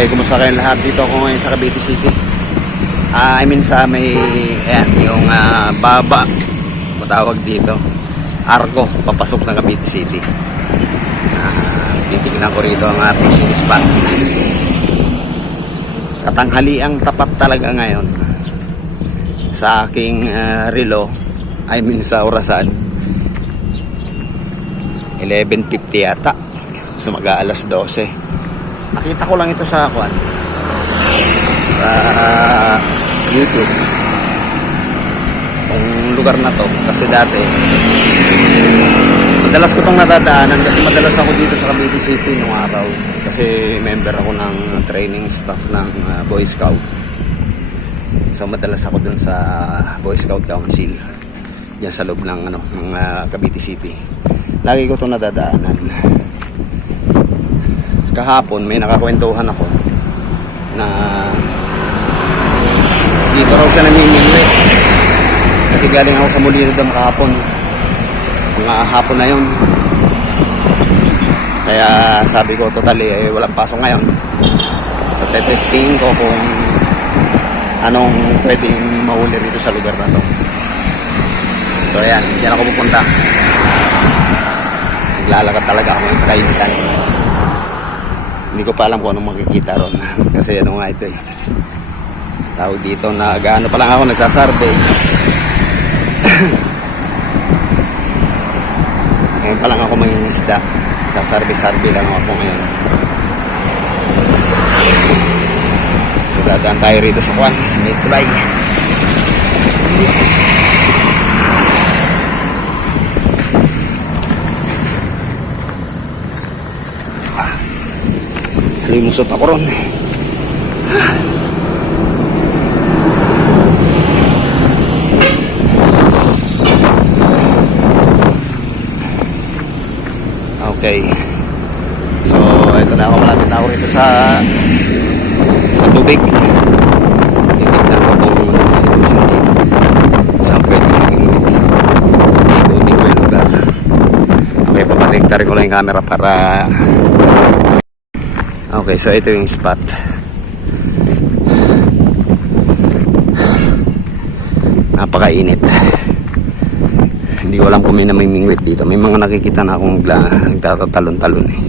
Okay, kumusta kayong lahat? Dito ako ngayon sa Cavite City. I mean sa may, ayan, yung baba, matawag dito, Arco, papasok ng Cavite City. Titignan ko rito ang fishing spot. Katanghaliang tapat talaga ngayon sa aking relo, I mean sa orasan. 11:50 yata. So mag-aalas 12. Nakita ko lang ito sa YouTube, itong lugar na to, kasi dati madalas ko itong nadadaanan kasi madalas ako dito sa Cavite City nung araw kasi member ako ng training staff ng Boy Scout. So madalas ako dun sa Boy Scout Council dyan sa loob ng Cavite City. Lagi ko itong nadadaanan. Kahapon may nakakwentuhan ako na dito raw siya namimili kasi galing ako sa Molino Dam kahapon, mga hapon na yun. Kaya sabi ko totally walang pasok ngayon, so testing ko kung anong pwedeng mahuli rito sa lugar na to. So ayan, diyan ako pupunta. Naglalakad talaga ako sa kainitan. Hindi ko pa alam kung anong makikita ron kasi ano nga ito tawag dito, nag-ano pa lang ako, nagsasarvey. Ngayon pa lang ako mangingisda, sasarvey lang ako ngayon. So dadaan tayo rito sa Juan, sa Medtulay. Limusot ako ron. Okay. So, ito na ako, malapit na ako rito sa tubig. Titignan ko kung situation dito. Saan pwede mag-ingwit. Ikutin ko yung lugar. Okay, papaligtarin ko lang yung camera para... Okay, so ito yung spot. Napakainit. Hindi ko alam kung may namimingwit dito. May mga nakikita na akong nagtatalon-talon eh.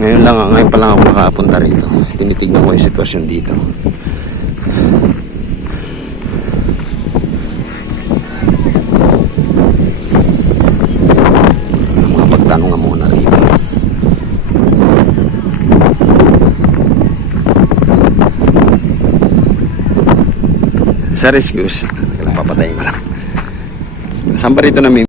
Ngayon pa lang ako nakapunta rito. Tinitignan ko yung sitwasyon dito. Tanong nga muna rito. Sir, excuse. Papatayin ko lang. Saan ba rito namin